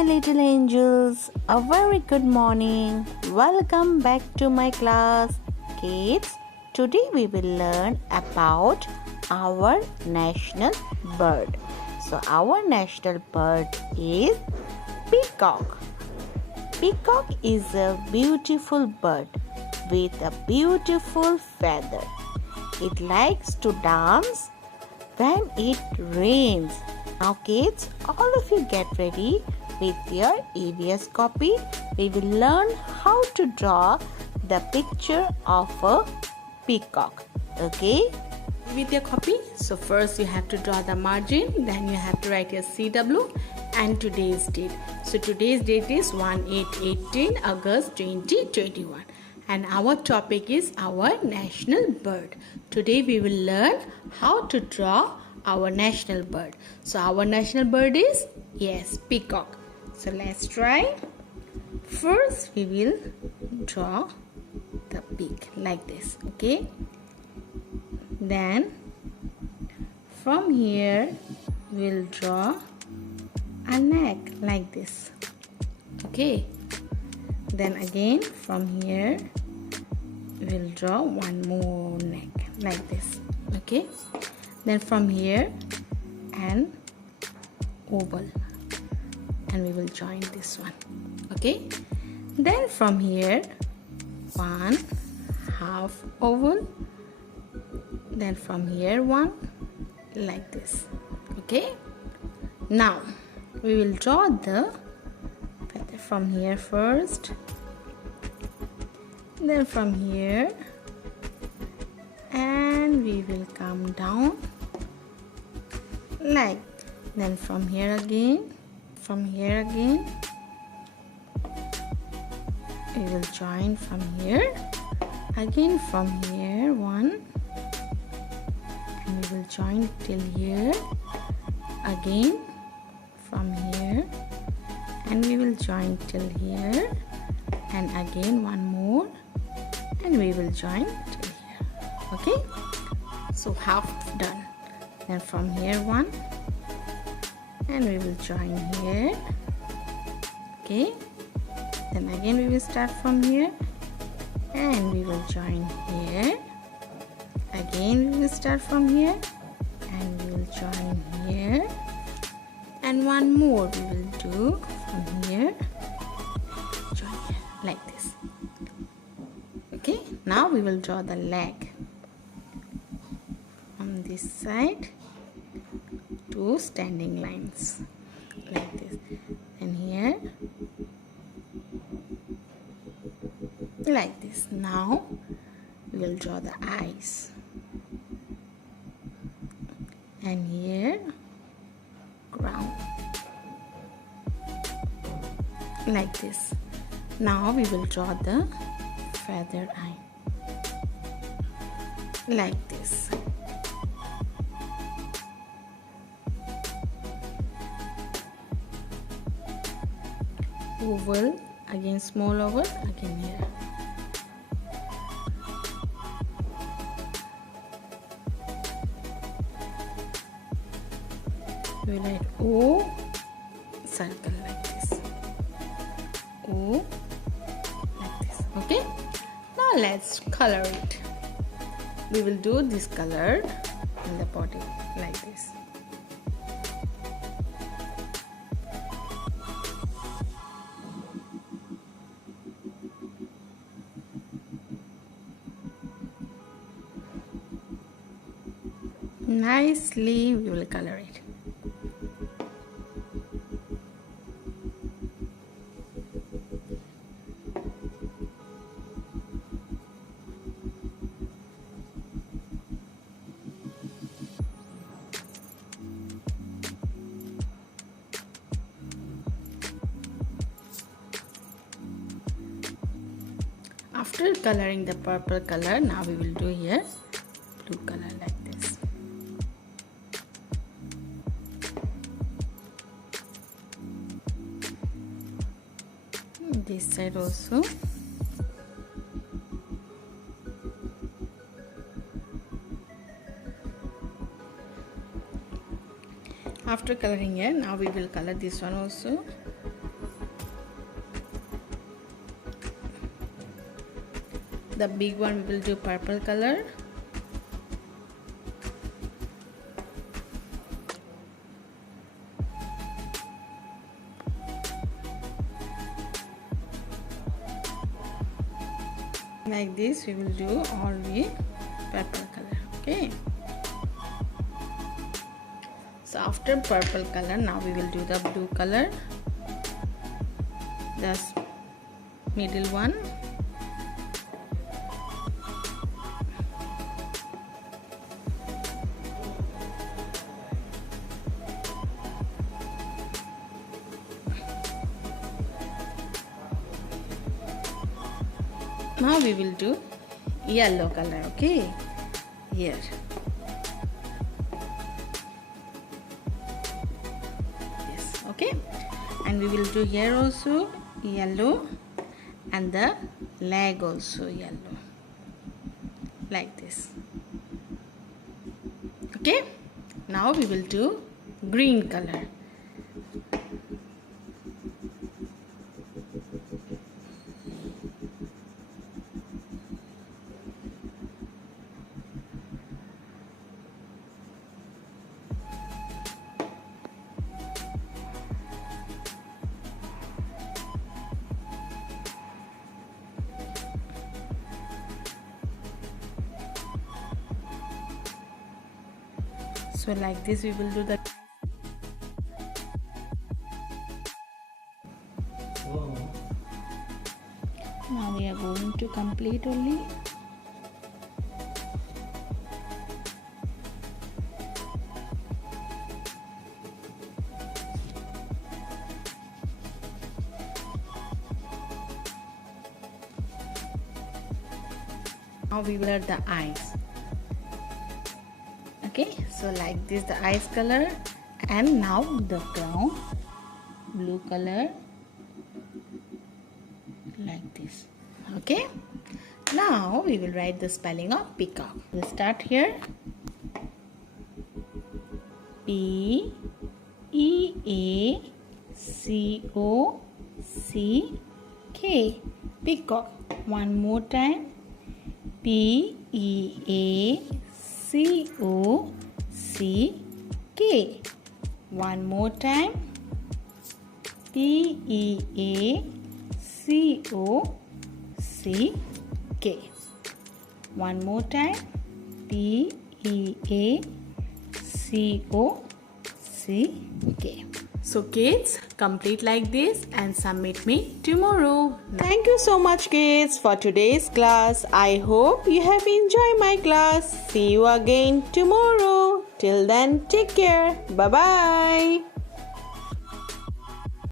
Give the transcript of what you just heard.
my little angels, a very good morning. Welcome back to my class. Kids, today we will learn about our national bird. So our national bird is peacock. Peacock is a beautiful bird with a beautiful feather. It likes to dance when it rains. Now kids, all of you get ready with your EVS copy. We will learn how to draw the picture of a peacock. Okay? With your copy, so first you have to draw the margin, then you have to write your CW and today's date. So today's date is 1/8/18 August 2021 and our topic is our national bird. Today we will learn how to draw our national bird. So our national bird is, yes, peacock. So let's try. First we will draw the beak like this, okay? Then from here we'll draw a neck like this, okay? Then again from here we'll draw one more neck like this, okay? Then from here an oval and we will join this one, okay? Then from here one half oval, then from here one like this, okay? Now we will draw the feather from here first, then from here, and we will come down like, then from here again we will join from here, again from here one, and we will join till here, again from here, and we will join till here, and again one more, and we will join till here, okay? So half done. Then from here one, and we will join here, okay? Then again we will start from here, and we will join here, again we will start from here, and we will join here, and one more we will do from here, join here like this, okay? Now we will draw the leg on this side, two standing lines like this, and here like this. Now we will draw the eyes, and here ground like this. Now we will draw the feather eye like this. Oval, again small oval, again here. We write O, circle like this. O, like this, okay? Now let's color it. We will do this color in the body like this. Nicely we will color it. After coloring the purple color, now we will do here blue color like this. This side also. After coloring here, now we will color this one also the big one we will do purple color. Like this we will do all with purple color. Okay, so after purple color, now we will do the blue color, the middle one. Now we will do yellow color. Okay, here. Yes, okay, and we will do here also yellow, and the leg also yellow, like this. Okay, now we will do green color. So like this we will do the now we are going to complete only. Now we will add the eyes. Okay, so like this the eyes color, and now the crown, blue color, like this. Okay, now we will write the spelling of peacock. We'll start here. P-E-A-C-O-C-K, peacock. One more time. P-E-A-C-O-C-K. One more time. P-E-A-C-O-C-K. One more time. P-E-A-C-O-C-K. So kids, complete like this and submit me tomorrow. Thank you so much kids for today's class. I hope you have enjoyed my class. See you again tomorrow. Till then, take care. Bye-bye.